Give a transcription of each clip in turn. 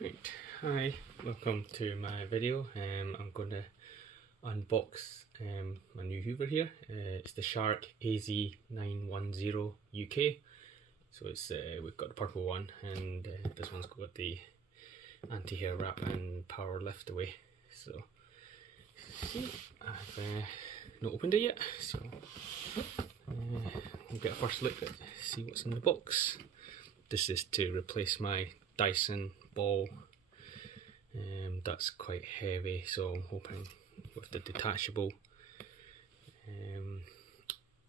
Right, hi, welcome to my video. I'm going to unbox my new Hoover here. It's the Shark AZ910UK. So it's we've got the purple one, and this one's got the anti-hair wrap and power lift away. So I've not opened it yet, so we'll get a first look at see what's in the box. This is to replace my Dyson ball. That's quite heavy, so I'm hoping with the detachable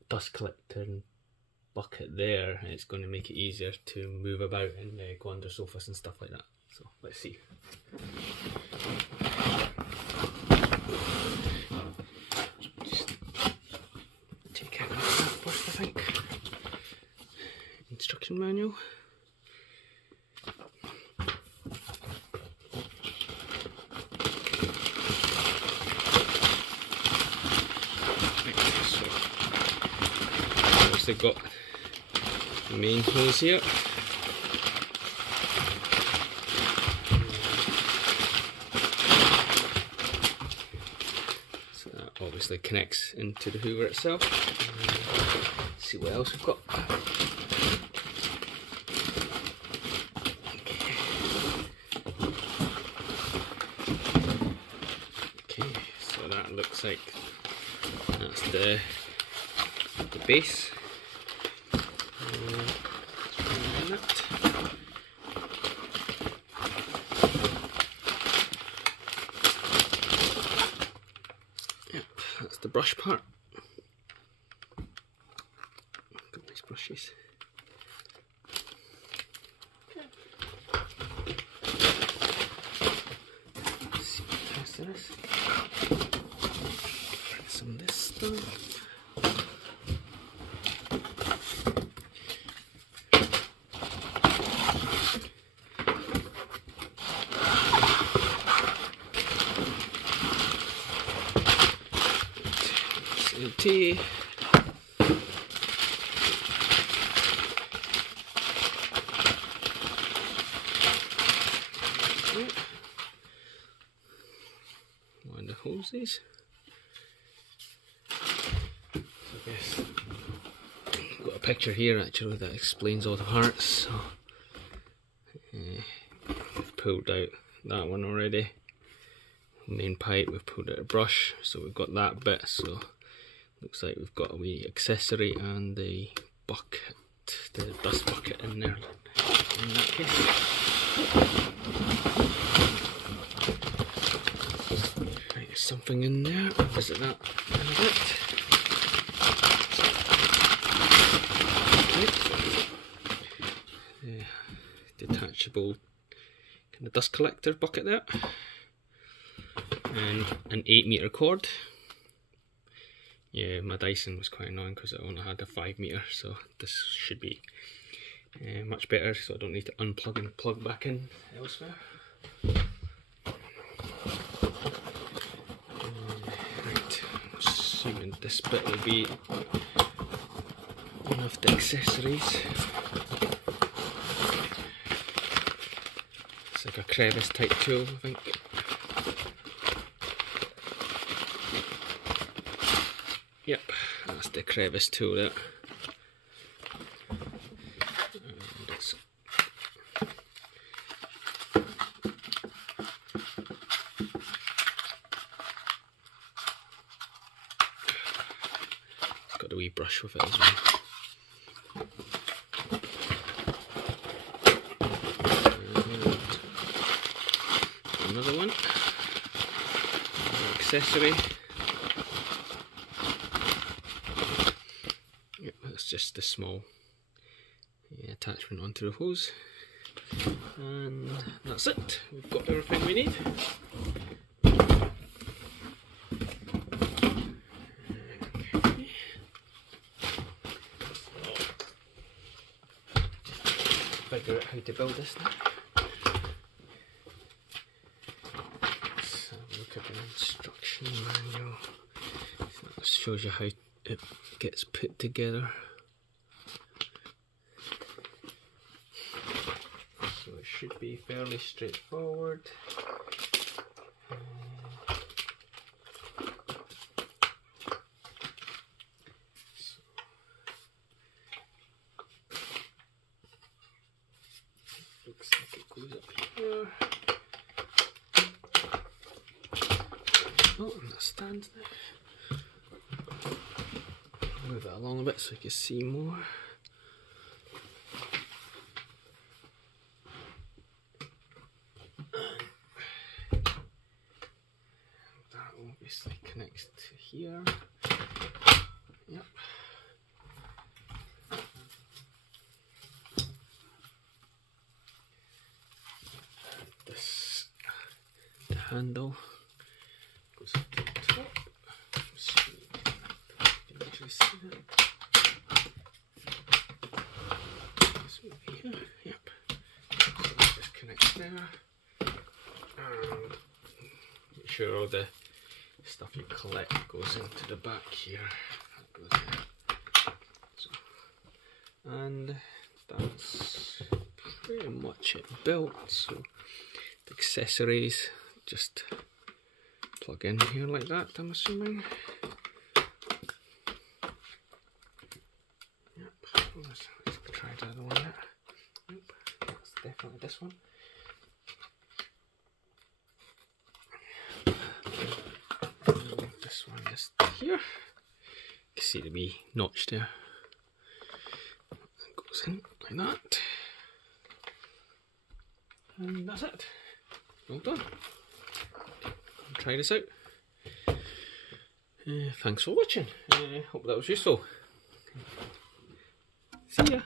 dust collector bucket there, it's going to make it easier to move about and go under sofas and stuff like that. So let's see. Just take out that first, I think. Instruction manual. They've got the main hose here. So that obviously connects into the Hoover itself. Let's see what else we've got. Okay, so that looks like that's the base. Yep, that's the brush part. Got nice brushes. Let's see what the rest of this. Some of this stuff. Tea. One of the hoses. I guess I've got a picture here actually that explains all the parts. So, we've pulled out that one already. Main pipe, we've pulled out a brush, so we've got that bit. So looks like we've got a wee accessory and the bucket, the dust bucket in there in that case. Right, there's something in there, I'll visit that in a bit. Okay. The detachable kind of dust collector bucket there. And an 8-meter cord. Yeah, my Dyson was quite annoying because it only had a 5-meter, so this should be much better, so I don't need to unplug and plug back in elsewhere. Right, assuming this bit will be one of the accessories. It's like a crevice type tool, I think. Yep, that's the crevice tool there. And it's got a wee brush with it as well. And another one, another accessory. Just the small attachment onto the hose, and that's it. We've got everything we need. Figure out how to build this now. Let's have a look at the instruction manual. That shows you how it gets put together. should be fairly straightforward. Looks like it goes up here. Oh, and that stands there. Move it along a bit so you can see more. That obviously connects to here. Yep. The handle goes up to the top, so you can actually see that. This over here, yep. So that just connects there, and make sure all the stuff you collect goes into the back here. That goes there. So, and that's pretty much it built. So accessories just plug in here like that, I'm assuming. Yep, let's try the other one yet. Nope, that's definitely this one. And this one just here. You can see the wee notch there. It goes in like that. And that's it. Well done. Try this out. Thanks for watching. Hope that was useful. See ya.